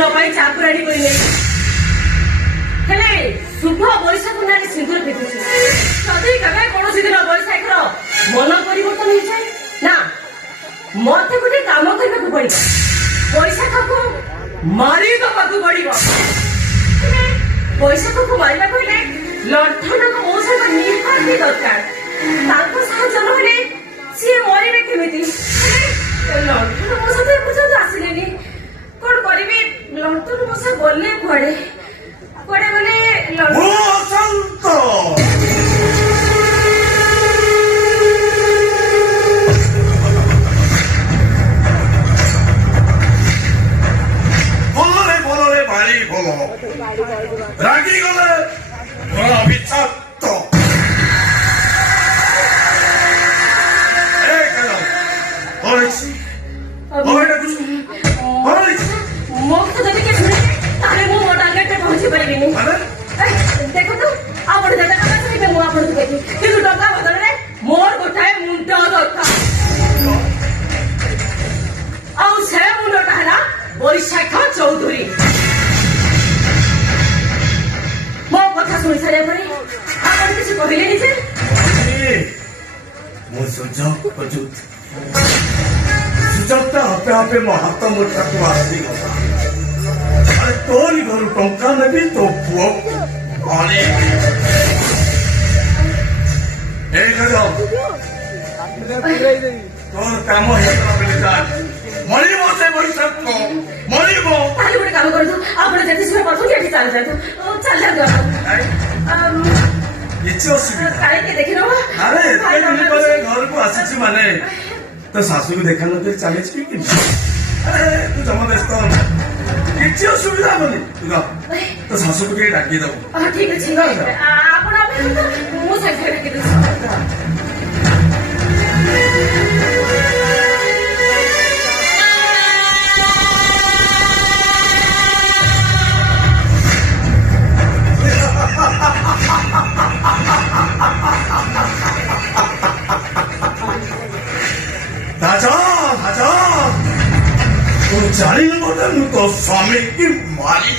ସିନ୍ଦୁର ପାଇଁ ଚାକୁରାଣୀ କରି ନେଇ ହେଲେ ଶୁଭ ବୈଶାଖ ନାରୀ ସିନ୍ଦୁର ପିନ୍ଧୁଛି। ଯଦି କେବେ କୌଣସି ଦିନ ବୈଶାଖର ମନ ପରିବର୍ତ୍ତନ ହେଇଯାଏ ନା ମତେ ଗୋଟେ କାମ କରିବାକୁ ପଡିବ। ବୈଶାଖକୁ ମାରିଦେବାକୁ ପଡିବ। ବୈଶାଖକୁ ମାରିବାକୁ ହେଲେ ଲଣ୍ଠନକୁ ମୋ ସହିତ ନିହାତି ଦରକାର। ତାଙ୍କ ସାହାଯ୍ୟ ନହେଲେ ସିଏ ମରିବେ କେମିତି? ଲଣ୍ଠନ ମୋ ସହିତ ଏପର୍ଯ୍ୟନ୍ତ ଆସିଲେନି। କଣ କରିବି? ଲଣ୍ଠନ ମଶା ଗଲେ କୁଆଡେ କୁଆଡେ ଗଲେ? ଭଲରେ ଭାରି ଭଲ ରାଗିଗଲେ ଅଭିଶାପ୍ତ। ମୋ ଯଦି କିଏ ଶୁଣେ ତାହେଲେ ମୁଁ ମୋ ଟାର୍ଗେଟରେ ପହଞ୍ଚି ପାରିବିନି। ଦେଖନ୍ତୁ ଆପଣ ଯେତେ ଟଙ୍କା ଚାହିଁବେ ମୁଁ ଆପଣଙ୍କୁ ଦେବି, କିନ୍ତୁ ଟଙ୍କା ବଦଳରେ ମୋର ଗୋଟାଏ ମୁଣ୍ଡ ଦରକାର। ଆଉ ସେ ମୁଣ୍ଡଟା ହେଲା ବୈଶାଖ ଚୌଧୁରୀ। ମୋ କଥା ଶୁଣି ସାରିବା ପରେ ଆପଣ କିଛି କହିଲେନି ଯେ? ମୁଁ ସୁଯୋଗଟା ଆପେ ଆପେ ମୋ ହାତ ମୁଠାକୁ ଆସିଗଲା। ଆରେ ତୋରି ଘରୁ ଟଙ୍କା ନେବି, ତୋ ପୁଅ ତୋର କାମ ହେଇଗଲା। ମରିବ ସେ ବୈଶାଖ ମରିବ। ତାହେଲେ ଗୋଟେ କାମ କରନ୍ତୁ, ଆପଣ ଯେତେ ସମୟ ପାଉଛନ୍ତି ଏଠି ଚାଲି ଯାଆନ୍ତୁ। କିଛି ଅସୁବିଧା କାହିଁକି ଦେଖିନବ? ଆରେ ଏତେ ଦିନ ପରେ ଘରକୁ ଆସିଛି ମାନେ ତ ଶାଶୁକୁ ଦେଖା ନକରି ଚାଲିଛି କି? ଆରେ ତୁ ଜମା ବ୍ୟସ୍ତ କିଛି ଅସୁବିଧା ହବନି। ତ ଶାଶୁକୁ ଟିକେ ଡାକି ଦବୁ। ଠିକ ଅଛି, ଆପଣ ମୁଁ ସାଙ୍ଗେ ଡାକି ଦେଉଛି। ତୁ ଜାଣିନୁ ବୋଧେ ମୁଁ ତୋ ସ୍ୱାମୀକି ମାରି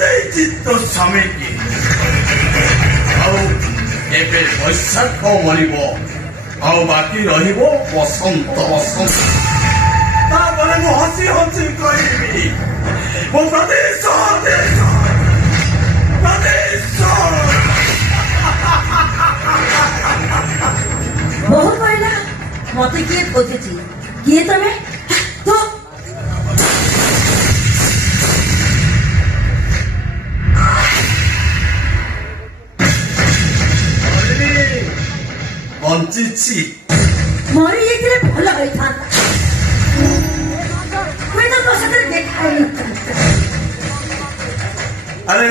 ଦେଇଛି ତୋ ସ୍ୱାମୀକି। ଆଉ ଏବେ ବୈଶାଖ ମରିବ, ଆଉ ବାକି ରହିବ ବସନ୍ତ। ତାପରେ ମୁଁ ହସି ହସି କହିବି ମୋ ପ୍ରଦେଶ ବହୁତ କହିଲା ମତେ କିଏ ଖୋଜୁଛି? କିଏ ତମେ? ବଞ୍ଚିଛି। ମରିଯାଇଥିଲେ ଭଲ ହେଇଥାନ୍ତା। ତୋ ସାଥିରେ ଦେଖା ହେଇନଥାନ୍ତା। ଆରେ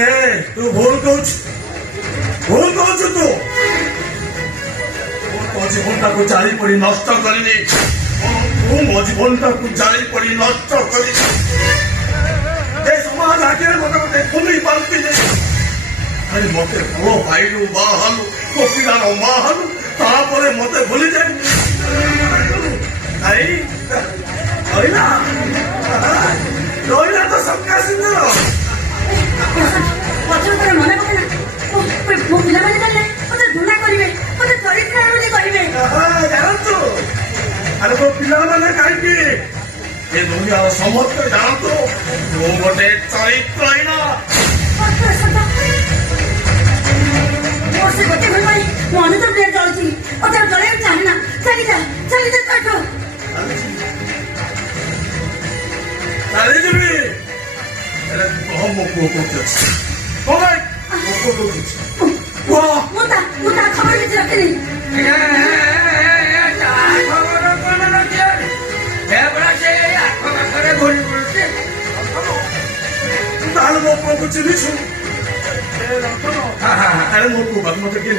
ତୁ ଭୁଲ କହୁଛୁ ତୁ। ମୋ ଜୀବନଟାକୁ ଜାଳି ପଡି ନଷ୍ଟ କରିନି। ମୁଁ ମୋ ଜୀବନଟାକୁ ଜାଳି ପଡି ନଷ୍ଟ କରିନି। ଏ ସମାଜ ଆଗରେ ମତେ ଗୋଟେ ଭୁଲି ପାରୁଥିଲି। ଆରେ ମତେ ପୁଅ ଭାଇରୁ ବାହାଲୁ, ମୋ ପିଲାର ବାହାଲୁ, ତାପରେ ମତେ ଭୁଲି ଯାଇ ରହିଲା ତ ସକା ସୁନ୍ଦର। ମନେ ପକେନା ମୋ ପିଲାମାନେ ଗଲେ ମତେ ଧୂନା କରିବେ, ମତେ ଚରିତ୍ର କରିବେ। ଜାଣନ୍ତୁ, ଆରେ ମୋ ପିଲାମାନେ କାହିଁକି ଏ ଦୁନିଆର ସମସ୍ତେ ଜାଣନ୍ତୁ ମୁଁ ଗୋଟେ ଚରିତ୍ରହୀନ। ସେ ଗୋଟେ ଭଲ ପାଇଁ ମନେ ତ ପ୍ଲେଟ୍ ଜଳୁଛି, ମତେ ଆଉ ଜଳେଇବାକୁ ଚାହେଁ ନା। ଚାଲିଯା ତାଠୁ। ଚାଲିଯିବି। ମୋ ପୁଅ କୋଉଠି ଅଛି? ମୋ ପୁଅ କୋଉଠି ଅଛି? ମୁଁ ତା ଖବର କିଛି ରଖିନି। ତାହେଲେ ମୋ ପୁଅକୁ ଚିହ୍ନିଛୁ? ଆରେ ମୋ ପୁଅ ପାଖକୁ ମତେ ଟିକେ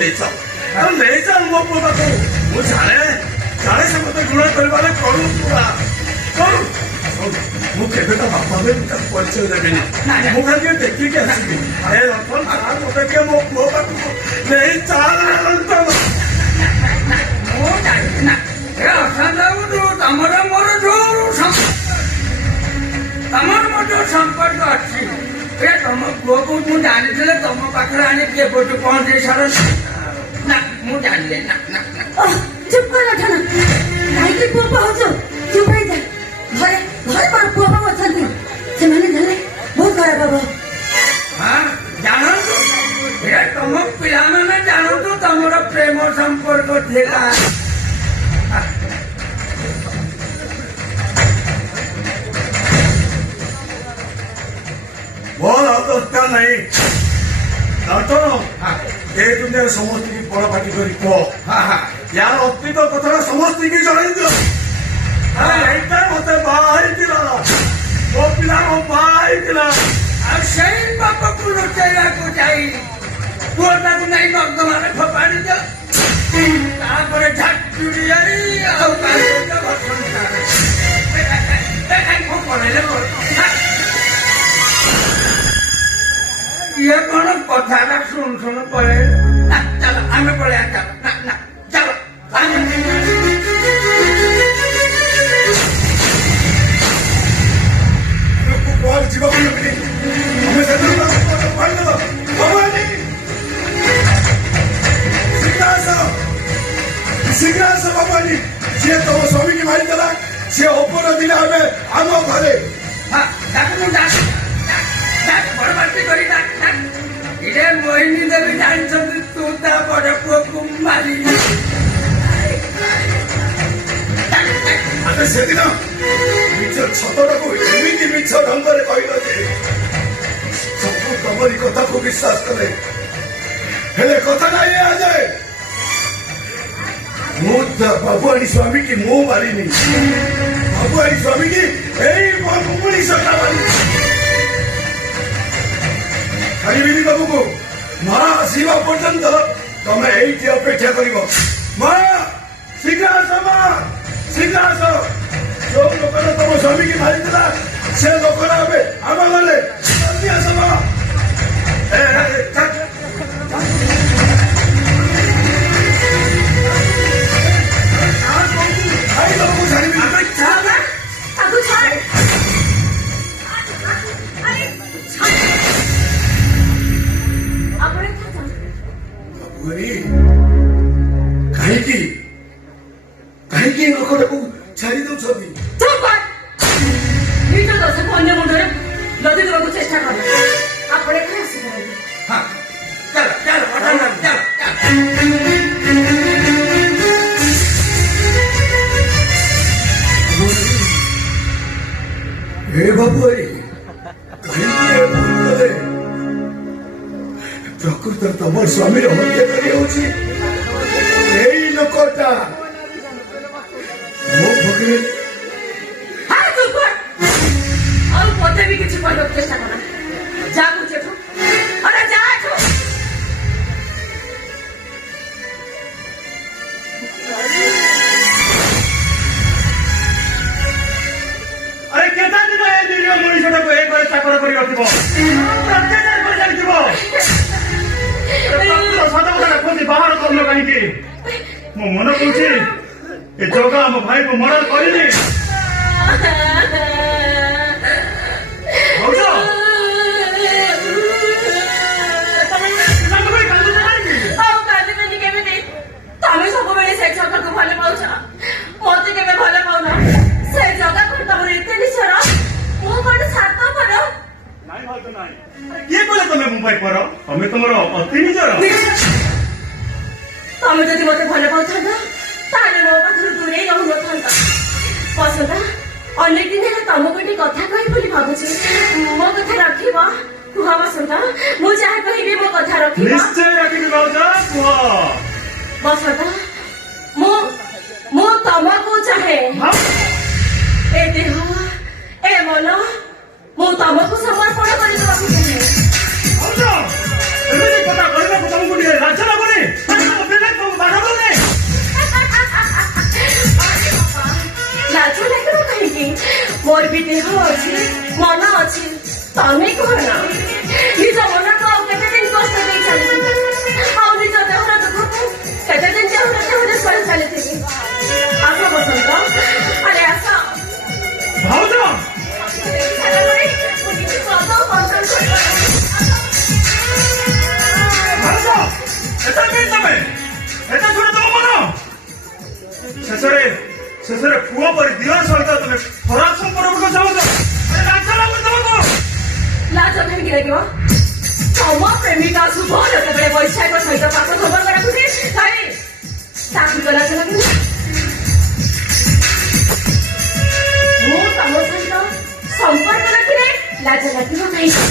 ନେଇଚାଲ ମୋ ପୁଅ ପାଖକୁ। ମୁଁ ଜାଣେ ସେ ମତେ ଘୃଣା କରିବାରେ କରୁ। ମୁଁ କେବେ ତା ବାପା ତାକୁ ପରିଚୟ ଦେବିନି। ମୁଁ ଖାଲି ଦେଖିକି ଆସିବି। ମତେ ଟିକେ ମୋ ପୁଅ ପାଖକୁ ନେଇ ଚାଲ। ମୁଁ ଜାଣିଛି ନା ତମର ମୋର ଯୋଉ ତମ ପୁଅକୁ ମୁଁ ଜାଣିଥିଲେ ତମ ପାଖରେ ଆଣି କିଏ ପଠୁ ପହଞ୍ଚେଇ ସାର ନା ମୁଁ ଜାଣିଲି ନା ନା ନା ଚୁପ କର ଠାନ କାହିଁକି ପୁଅ ପାଉଛ ଚୁପ ହେଇଯା ଘରେ ଘରେ ମୋର ପୁଅ ବାବୁ ଅଛନ୍ତି ସେମାନେ ଜାଣିଲେ ବହୁତ ଖରାପ ହବ ହଁ ଜାଣନ୍ତୁ ଏ ତମ ପିଲାମାନେ ଜାଣନ୍ତୁ ତମର ପ୍ରେମ ସମ୍ପର୍କ ଥିଲା ମୋର ଆଉ ଦରକାର ନାହିଁ ଡାକ୍ତର ଏ ଦୁନିଆରେ ସମସ୍ତଙ୍କୁ ପରପାଟି କରି କୁହ ୟାର ଅତୀତ କଥାଟା ସମସ୍ତଙ୍କୁ ଜଣାଇ ଦିଅ ଏଇଟା ମତେ ବାହା ହେଇଥିଲା ମୋ ପିଲା ମୋ ବାହା ହେଇଥିଲା ଆଉ ସେଇ ବାପକୁ ଲୁଚେଇବାକୁ ଯାଇ ପୁଅଟାକୁ ନେଇ ନର୍ଦ୍ଦମାରେ ଫୋପାଡ଼ି ଦିଅ ତାପରେ ଝାଟୁଡ଼ି ଆଉ ଇଏ କଣ କଥାଟା ଶୁଣୁ ଶୁଣୁ ପଳେଇ ଚାଲ ଆମେ ପଳେଇବା ଚାଲ ନା ନା ଚାଲ କୁଆଡେ ଯିବାକୁ ନେବି ଆମେ ସେଦିନ କହିଦେବ ଭଗବାନୀ ଶୀଘ୍ର ଆସ ଭଗବାନୀ ସିଏ ତମ ସ୍ୱାମୀକି ମାରିଦେଲା ସିଏ ଅପର ଦିନ ଆମେ ଆମ ଘରେ ତାକୁ ମୁଁ ବରବାଦୀ କରି ଇରେ ମୋହିନୀ ଦେବୀ ଜାଣିଛନ୍ତି ତୁ ତା ବଡ ପୁଅକୁ ମାରିଲି ଆମେ ସେଦିନ ନିଜ ଛତଟାକୁ ଏମିତି ମିଛ ଢଙ୍ଗରେ କହିଲ ଯେ ସବୁ ତମରି କଥାକୁ ବିଶ୍ୱାସ କଲେ ହେଲେ କଥାଟା ଏଇଆ ଯେ ମୁଁ ବାବୁଆଣୀ ସ୍ୱାମୀକି ମୁଁ ମାରିନି ବାବୁଆଣୀ ସ୍ୱାମୀକି ଏଇ ମଣିଷଟା ମାରିନି ଛାଡ଼ିବିନି ତମକୁ ମା ଆସିବା ପର୍ଯ୍ୟନ୍ତ ତମେ ଏଇଠି ଅପେକ୍ଷା କରିବ ମା ଶୀଘ୍ର ଆସ ମା ଶୀଘ୍ର ଆସ ଯୋଉ ଲୋକଟା ତମ ସ୍ୱାମୀକି ମାରିଥିଲା ସେ ଲୋକଟା ଏବେ ଆମ ଗଲେ ଜଲ୍ଦି ଆସ ମା କାହିଁକି କାହିଁକି ଲୋକଟାକୁ ଛାଡ଼ି ଦଉଛନ୍ତି ନିଜ ଦୋଷକୁ ଅନ୍ୟ ମୁଣ୍ଡରେ ଲଦି ଦେବାକୁ ଚେଷ୍ଟା କର ଆପଣ ଏখানে ଆସିପାରନ୍ତି ଚାଲ ଚାଲ ଚାଲ ହେ ବାବୁଆରୀ କାହିଁକି ପ୍ରକୃତରେ ତମର ସ୍ୱାମୀର ହତ୍ୟା କରି ହଉଛି ଏଇ ଲୋକଟା ମୋ ପାଖରେ ଆଉ ପଦେ ବି କିଛି କହିବାକୁ ଚେଷ୍ଟା କର ଯା କରୁଛୁ ଏଠୁ ଆରେ ଯା ଏଠୁ ଆରେ କେତେ ଦିନ ଏ ନିରୀହ ମଣିଷଟାକୁ ଏ ଘରେ ଚାକର କରି ରଖିବ ଅତ୍ୟାଚାର କରି ଚାଲିଥିବ ସତକଥା ରଖନ୍ତି ବାହାର କରୁନ କାହିଁକି ମୋ ମନ କହୁଛି ଏ ଜଗା ଆମ ଭାଇକୁ ମର୍ଡର କରିନି ତମେ ସବୁବେଳେ ସେ ଜଗାକୁ ଭଲ ପାଉଛ ମତେ କେବେ ଭଲ ପାଉନ ସେ ଜଗା କଣ ତମର ଏତେ ନିଶ୍ଚର ମୁଁ କଣ ସାତ ପର ନାଇଁ ଭାଉଜ ନାଇଁ କିଏ କହିଲେ ତମେ ମୁମ୍ବାଇ ପର ତମେ ତମର ଅତି ନିଜର ତମେ ଯଦି ମତେ ଭଲ ପାଉଥାନ୍ତ ତାହେଲେ ମୋ ପାଖରୁ ଦୂରେଇ ରହୁନଥାନ୍ତ ବସନ୍ତ ଅନେକ ଦିନ ହେଲା ତମକୁ ଗୋଟେ କଥା କହିବି ବୋଲି ଭାବୁଛି ମୋ କଥା ରଖିବ କୁହ ବସନ୍ତ ମୁଁ ଯାହା କହିବି ମୋ କଥା ରଖିବ ନିଶ୍ଚୟ ରଖିବି ଭାଉଜ କୁହ ବସନ୍ତ ମୁଁ ତମକୁ ଚାହେଁ ଏ ଦେହ ଏ ମନ ମୁଁ ତମକୁ ସମର୍ପଣ କରିଦେବାକୁ ଚାହେଁ ଭାଉଜ ଏମିତି କଥା କହିବାକୁ ତମକୁ ଟିକେ ଲାଜ ଲାଗୁନି ଲାଜ ଲାଗିବ କାହିଁକି ମୋର ବି ଦେହ ଅଛି ମନ ଅଛି ତମେ କଣ ନିଜ ମନକୁ ଆଉ କେତେ ଦିନ କଷ୍ଟ ଦେଇ ଚାଲିଥିବି ଆଉ ନିଜ ଦେହର ଦୁଃଖକୁ କେତେ ଦିନ ଦେହରେ ସହି ଚାଲିଥିବି ଆସ ବସନ୍ତ ଆରେ ଆସ ଭାଉଜ ମୁଁ କିଛି କଣ୍ଟ୍ରୋଲ କରିପାରୁନି ଦିଅ ସହିତ ତମେ ଖରାପ ସମ୍ପର୍କ ଚାହୁଁଛ ଲାଜ ଲାଗୁଛି ତମକୁ ଲାଜ କାହିଁକି ଲାଗିବ ତମ ପ୍ରେମିକା ଶୁଭ ଯେତେବେଳେ ବୈଶାଖ ସହିତ ପାଖ ସମ୍ପର୍କ ରଖୁଛି ତାକୁ ତ ଲାଜ ଲାଗୁନି ମୁଁ ତମ ସହିତ ସମ୍ପର୍କ ରଖିଲେ ଲାଜ ଲାଗିବ କାହିଁକି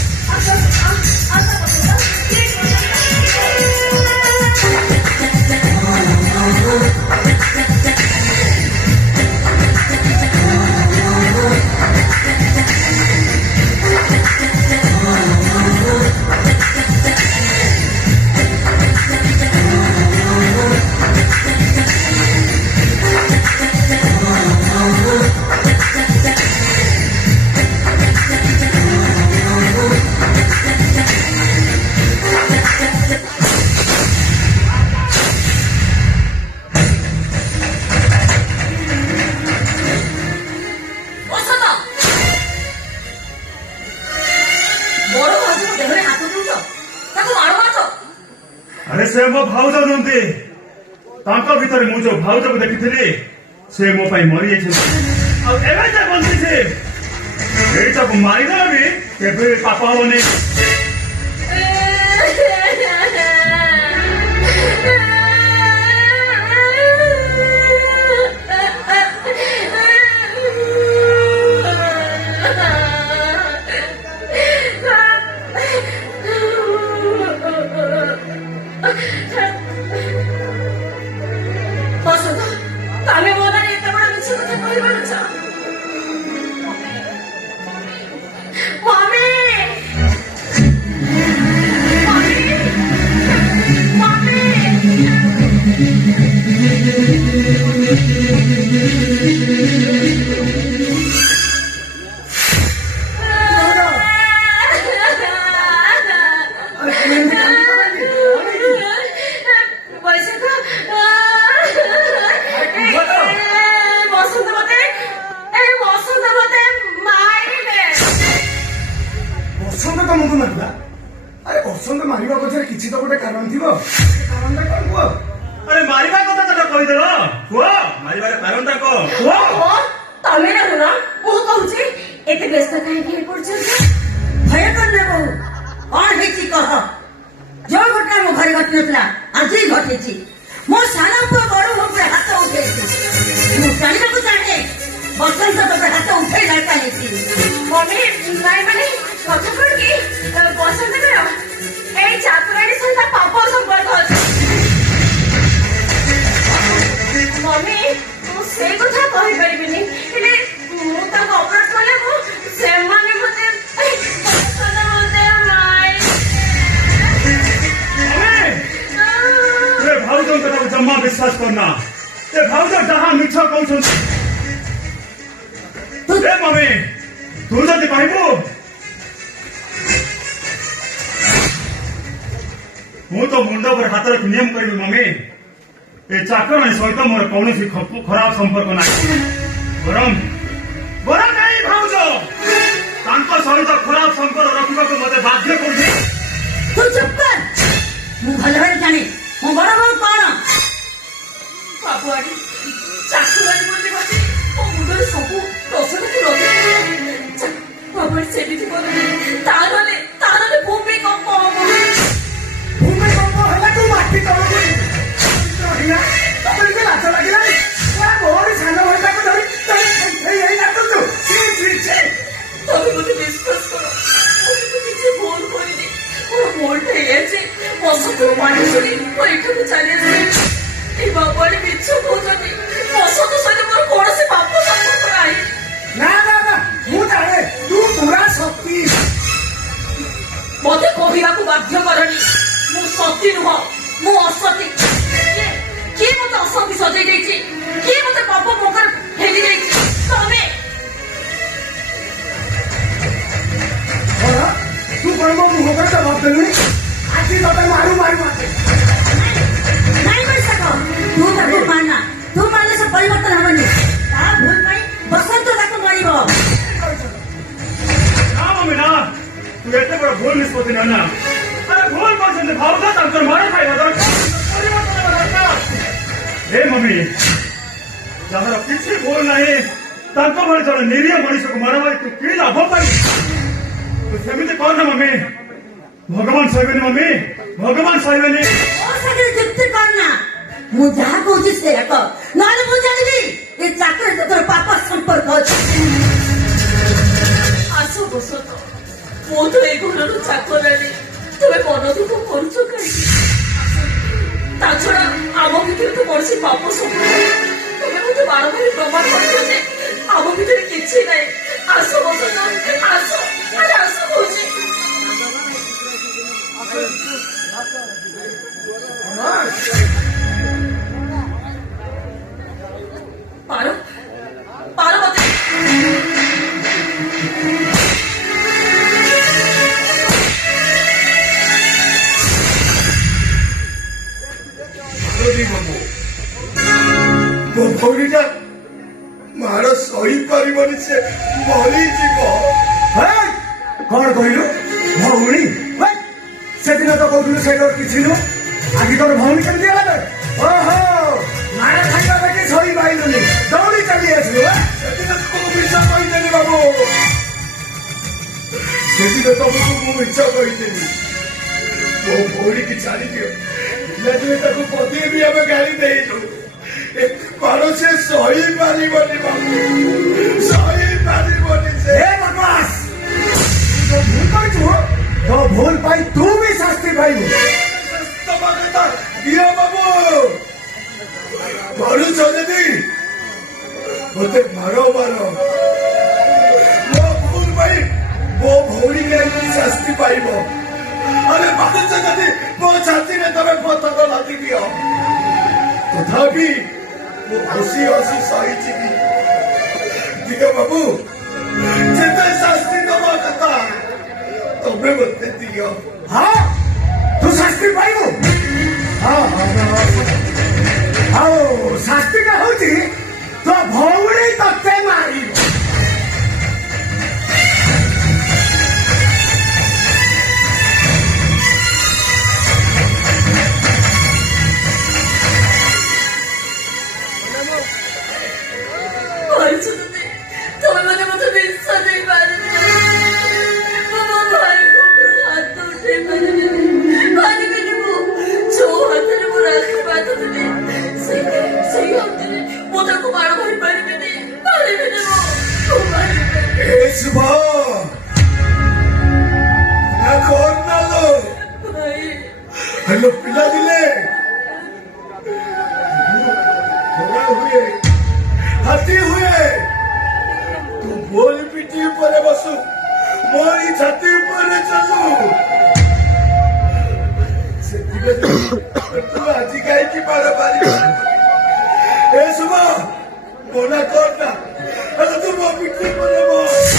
अरे से मो भाउज नुहति भितर मु जो भाउज को देखी से मो मरी जाए बंदी मारिदेला भी केवे पाप हेनी ତମେ ମୋ ନାଁରେ ଏତେ ବଡ଼ ମିଛ କଥା କହିପାରୁଛ ମମି ତମକୁ ମାରିଲା ଆରେ ବସନ୍ତ ମାରିବା ପଛରେ କିଛି ତ ଗୋଟେ କାରଣ ଥିବ କାରଣଟା କଣ କୁହ अरे मारिबा कथा तो कहीदेल कुह मारिबार कारणटा कह कुह ତମେ ରହୁନ ମୁଁ କହୁଛି ଏତେ ବ୍ୟସ୍ତ କାହିଁକି ହେଇପଡୁଛ ଭୟ କରନା ବହୁ କଣ ହେଇଛି କହ ଯୋଉ ଘଟଣା ମୋ ଘରେ ଘଟି ନଥିଲା ଆଜି ଘଟିଛି ମୋ ସାନ ପୁଅ ବଡ ମୋ ଉପରେ ହାତ ଉଠେଇଛି ମୁଁ ଜାଣିବାକୁ ଚାହେଁ ବସନ୍ତ ତୋ ହାତ ଉଠେଇଲା କାହିଁକି ମମି ନାଇଁ ମାନେ କଥା କଣ କି ବସନ୍ତଙ୍କର ଏଇ ଚାତୁରାଣୀ ସହିତ ପାପ ସମ୍ପର୍କ ଅଛି ମମି ମୁଁ ସେ କଥା କହିପାରିବିନି ହେଲେ ମୁଁ ତାଙ୍କୁ ଅପରାଧ କଲେ ମୁଁ ସେମାନେ ମତେ भाउज कथा जम्मा विश्वास करना ये भाउज जहाँ मिछ कहते मम्मी तू जदि कहबू मु तो मुंड पर हाथ रखी नियम करी मम्मी ए चाकराणी सहित मोर कौन खराब संपर्क ना बरम बरम नहीं भाउज सहित खराब संपर्क रखा मत बाध्य कर तू चुप कर ମୁଁ ଭଲ ଭାବରେ ଜାଣେ ମୋ ବଡ ବୋଉ କଣ ବାବୁଆଡି ଚାକୁରାଣୀ ବୋଲି କହୁଛି ମୋ ମୁଣ୍ଡରେ ସବୁ ଦୋଷଟାକୁ ଲଗେଇ ବାବୁଆଡି ସେମିତି କହୁନି ତାହେଲେ ଭୂମିକମ୍ପ ହବ ଭୂମିକମ୍ପ ହେଲା ତୁ ମାଟି ତଳକୁ ରହିଲା ତମେ ଟିକେ ଲାଜ ଲାଗିଲାନି ମୋରି ସାନ ଭାଇଟାକୁ ଧରି ହେଇ ନାଚୁଛୁ ତମେ ମୋତେ ବିଶ୍ୱାସ କର ମୁଁ କିଛି ଭୁଲ କରିନି ମୋର ଭୁଲଟା ହେଇଯାଇଛି ବସନ୍ତର ପାଣି ଶୁଣି ମୁଁ ଏଠାକୁ ଚାଲି ଆସିଲି ତାଙ୍କ ଭଳି ଜଣେ ନିରୀହ ମଣିଷକୁ ମାର ମାରି ତୁ କି ଲାଭ ପାଇବୁ? ତୁ ସେମିତି କର ନା ମମି, ଭଗବାନ ସହିବେନି ମମି, ଭଗବାନ ସହିବେନି। ମୋ ସାଙ୍ଗରେ ଯୁକ୍ତି କରନା, ମୁଁ ଯାହା କହୁଛି ସେଇଆ କର, ନହେଲେ ମୁଁ ଜାଣିବି ଏ ଚାକରିରେ ତୋର ପାପ ସମ୍ପର୍କ ଅଛି। ଆସ ବସନ୍ତ, ମୁଁ ତ ଏ ଘରର ଚାକରାଣୀ, ତୁମେ ମନ ଦୁଃଖ କରୁଛ କାହିଁକି? ତା ଛଡା ଆମ ଭିତରେ ତ କୌଣସି ପାପ ସମ୍ପର୍କ, ତୁମେ ମତେ ବାରମ୍ବାର ପ୍ରମାଣ କରୁଛ ଯେ ଆମ ଭିତରେ କିଛି ନାହିଁ। ଆସ ବସନ୍ତ, ଆସ, ଆରେ ଆସ କହୁଛି। ପାର ପାର ମତେ ମୋ ଭଉଣୀଟା ମାର ସହିପାରିବନି, ସେ ମରିଯିବ। କଣ କହିଲୁ ଭଉଣୀ? ସେଦିନ ତ କହୁଥିଲୁ ସେଇଟା କିଛି ନୁହଁ, ଆଜି ତୋର ଭଉଣୀ କେମିତି ହେଲା? ଓହୋ, ମାର ଖାଇବା ଦେଖି ସହି ପାଇଲୁନି, ଦୌଡ଼ି ଚାଲି ଆସିଲୁ। ସେଦିନ ତୁମକୁ ମିଛ କହିଦେଲି ବାବୁ, ସେଦିନ ତମକୁ ମୁଁ ମିଛ କହିଦେଲି। ମୋ ଭଉଣୀକି ଛାଡ଼ିଦିଅ, ପିଲାଦିନେ ତାକୁ ପଦିଏ ବି ଆମେ ଗାଳି ଦେଇଛୁ। ମାର ସେ ସହିପାରିବନି ବାବୁ, ସହିପାରିବନି ସେ। ବଦମାସ, ତୁ ଭୁଲ କରିଛୁ, ତୋ ଭୁଲ ପାଇଁ ତୁ ବି ଶାସ୍ତି ପାଇବୁ। ଦିଅ ବାବୁ, କରୁଛ ଯଦି ମତେ ମାର ମାର। ମୋ ଭୁଲ ପାଇଁ ମୋ ଭଉଣୀ କେମିତି ଶାସ୍ତି ପାଇବ? ଆରେ ମାନୁଛ ଯଦି ମୋ ଛାତିରେ ତମେ ପଥର ଲାଦି ଦିଅ, ତଥାପି ମୁଁ ହସି ହସି ସହିଯିବି। ଦିଅ ବାବୁ, ଯେତେ ଶାସ୍ତି ଦବା କଥା ତମେ ମତେ ଦିଅ। ହଁ, ତୁ ଶାସ୍ତି ପାଇବୁ। ଆଉ ଶାସ୍ତିଟା ହଉଛି ତୋ ଭଉଣୀ ତତେ ମାରିବ। ତମେ ମାନେ ମତେ ବିଷ ଦେଇପାରିବ, ମୁଁ ମୋ ଭାଇଙ୍କ ଉପରେ ହାତ ଉଠେଇ ପାରିବିନି, ପାରିବିନି। ମୁଁ ଯୋଉ ହାତରେ ମୁଁ ରାସ୍ତା ବାଧୁଥିଲି ସେଇ ହାତରେ ମୁଁ ତାକୁ ମାର ମାରି ପାରିବିନି, ପାରିବିନି। ମୁଁ ପାରିବିନି। ଶୁଭ କଣ ନାଲୋ ଭାଇ, ହ୍ୟାଲୋ, ପିଲାଦିନେ ଘୋଡ଼ା ହୁଏ, ହାତୀ ହୁଏ, ତୁ ବୋଲ ପିଠି ଉପରେ ବସୁ, ମୋରି ଛାତି ଉପରେ ଚାଲୁ। ସେଥିରେ ତୁ ଆଜି କାହିଁକି ମାର ପାରିବୁ? ଏ ଶୁଭ ମନା କର ନା, ହେଲେ ତୁ ମୋ ପିଠି ଉପରେ ବସ।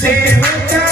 Dev